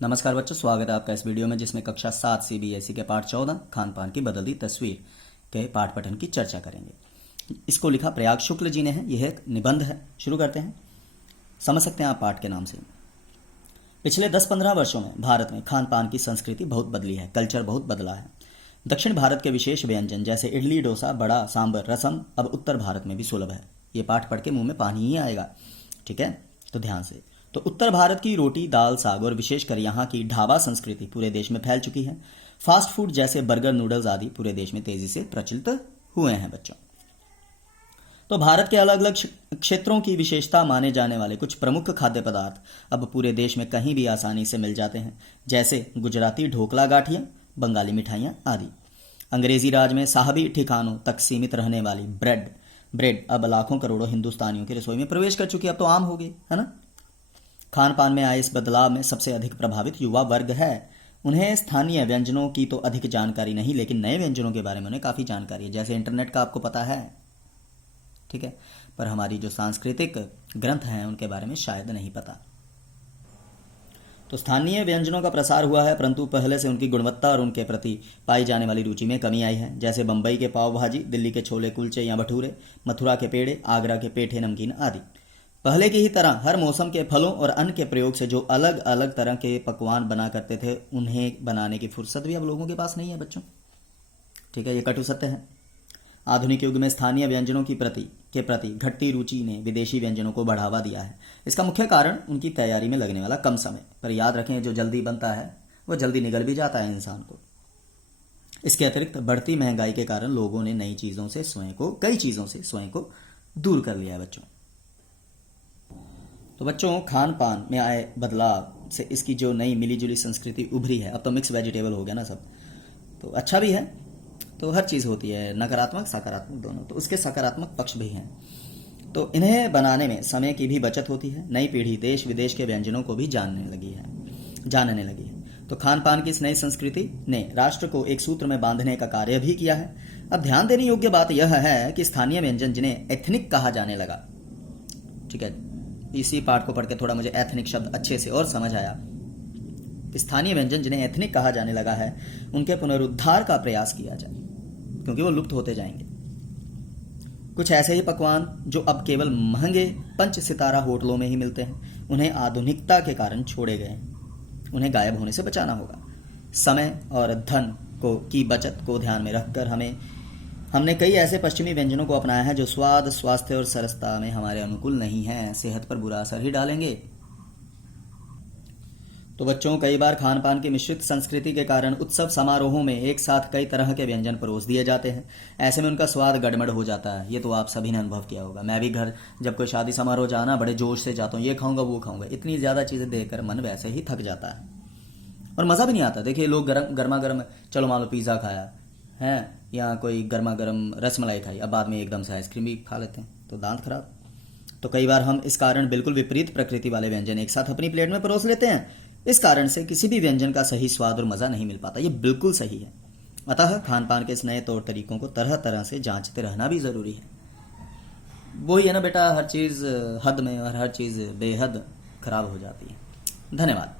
नमस्कार बच्चों, स्वागत है आपका इस वीडियो में जिसमें कक्षा 7 CBSE के पाठ 14 खान पान की बदलती तस्वीर के पाठ पठन की चर्चा करेंगे। इसको लिखा प्रयाग शुक्ल जी ने है। यह एक निबंध है। शुरू करते हैं। समझ सकते हैं आप पाठ के नाम से। पिछले 10-15 वर्षों में भारत में खान पान की संस्कृति बहुत बदली है। कल्चर बहुत बदला है। दक्षिण भारत के विशेष व्यंजन जैसे इडली, डोसा, बड़ा, सांबर, रसम अब उत्तर भारत में भी सुलभ है। ये पाठ पढ़ के मुंह में पानी ही आएगा। ठीक है, तो ध्यान से। तो उत्तर भारत की रोटी, दाल, साग और विशेषकर यहाँ की ढाबा संस्कृति पूरे देश में फैल चुकी है। फास्ट फूड जैसे बर्गर, नूडल्स आदि पूरे देश में तेजी से प्रचलित हुए हैं बच्चों। तो भारत के अलग अलग क्षेत्रों की विशेषता माने जाने वाले कुछ प्रमुख खाद्य पदार्थ अब पूरे देश में कहीं भी आसानी से मिल जाते हैं, जैसे गुजराती ढोकला, गाठियाँ, बंगाली मिठाइयाँ आदि। अंग्रेजी राज में साहबी ठिकानों तक सीमित रहने वाली ब्रेड अब लाखों करोड़ों हिंदुस्तानियों की रसोई में प्रवेश कर चुकी है। अब तो आम हो गई है ना। खान पान में आए इस बदलाव में सबसे अधिक प्रभावित युवा वर्ग है। उन्हें स्थानीय व्यंजनों की तो अधिक जानकारी नहीं, लेकिन नए व्यंजनों के बारे में उन्हें काफ़ी जानकारी है। जैसे इंटरनेट का आपको पता है, ठीक है, पर हमारी जो सांस्कृतिक ग्रंथ हैं उनके बारे में शायद नहीं पता। तो स्थानीय व्यंजनों का प्रसार हुआ है, परंतु पहले से उनकी गुणवत्ता और उनके प्रति पाई जाने वाली रुचि में कमी आई है। जैसे बम्बई के पाव भाजी, दिल्ली के छोले कुलचे या भटूरे, मथुरा के पेड़े, आगरा के पेठे नमकीन आदि। पहले की ही तरह हर मौसम के फलों और अन्न के प्रयोग से जो अलग अलग तरह के पकवान बना करते थे, उन्हें बनाने की फुर्सत भी अब लोगों के पास नहीं है बच्चों। ठीक है, ये कटु सत्य है। आधुनिक युग में स्थानीय व्यंजनों के प्रति घटती रुचि ने विदेशी व्यंजनों को बढ़ावा दिया है। इसका मुख्य कारण उनकी तैयारी में लगने वाला कम समय। पर याद रखें, जो जल्दी बनता है वह जल्दी निगल भी जाता है इंसान को। इसके अतिरिक्त बढ़ती महंगाई के कारण लोगों ने कई चीज़ों से स्वयं को दूर कर लिया है बच्चों। तो बच्चों, खान पान में आए बदलाव से इसकी जो नई मिलीजुली संस्कृति उभरी है, अब तो मिक्स वेजिटेबल हो गया ना सब, तो अच्छा भी है। तो हर चीज़ होती है नकारात्मक सकारात्मक दोनों, तो उसके सकारात्मक पक्ष भी हैं। तो इन्हें बनाने में समय की भी बचत होती है। नई पीढ़ी देश विदेश के व्यंजनों को भी जानने लगी है। तो खान पान की इस नई संस्कृति ने राष्ट्र को एक सूत्र में बांधने का कार्य भी किया है। अब ध्यान देने योग्य बात यह है कि स्थानीय व्यंजन जिन्हें एथनिक कहा जाने लगा, ठीक है, इसी पाठ को पढ़ के थोड़ा मुझे एथनिक शब्द अच्छे से और समझ आया। स्थानीय व्यंजन जिन्हें एथनिक कहा जाने लगा है, उनके पुनरुद्धार का प्रयास किया जाए, क्योंकि वो लुप्त होते जाएंगे। कुछ ऐसे ही पकवान जो अब केवल महंगे 5 सितारा होटलों में ही मिलते हैं, उन्हें आधुनिकता के कारण छोड़े गए। उन्हें गायब होने से बचाना होगा। समय और धन की बचत को ध्यान में रखकर हमने कई ऐसे पश्चिमी व्यंजनों को अपनाया है जो स्वाद, स्वास्थ्य और सरसता में हमारे अनुकूल नहीं हैं, सेहत पर बुरा असर ही डालेंगे। तो बच्चों, कई बार खान पान की मिश्रित संस्कृति के कारण उत्सव समारोहों में एक साथ कई तरह के व्यंजन परोस दिए जाते हैं। ऐसे में उनका स्वाद गड़बड़ हो जाता है। ये तो आप सभी ने अनुभव किया होगा। मैं भी घर जब कोई शादी समारोह जाना, बड़े जोश से जाता हूँ, ये खाऊंगा वो खाऊंगा। इतनी ज़्यादा चीज़ें देखकर मन वैसे ही थक जाता है और मज़ा भी नहीं आता। देखिए, लोग गर्मा गर्म, चलो मान लो पिज़्ज़ा खाया है या कोई गर्मा गर्म रसमलाई खाई, अब बाद में एकदम से आइसक्रीम भी खा लेते हैं, तो दांत खराब। तो कई बार हम इस कारण बिल्कुल विपरीत प्रकृति वाले व्यंजन एक साथ अपनी प्लेट में परोस लेते हैं। इस कारण से किसी भी व्यंजन का सही स्वाद और मज़ा नहीं मिल पाता। ये बिल्कुल सही है। अतः खान पान के इस नए तौर तरीकों को तरह तरह से जांचते रहना भी ज़रूरी है। वही है ना बेटा, हर चीज़ हद में और हर चीज़ बेहद खराब हो जाती है। धन्यवाद।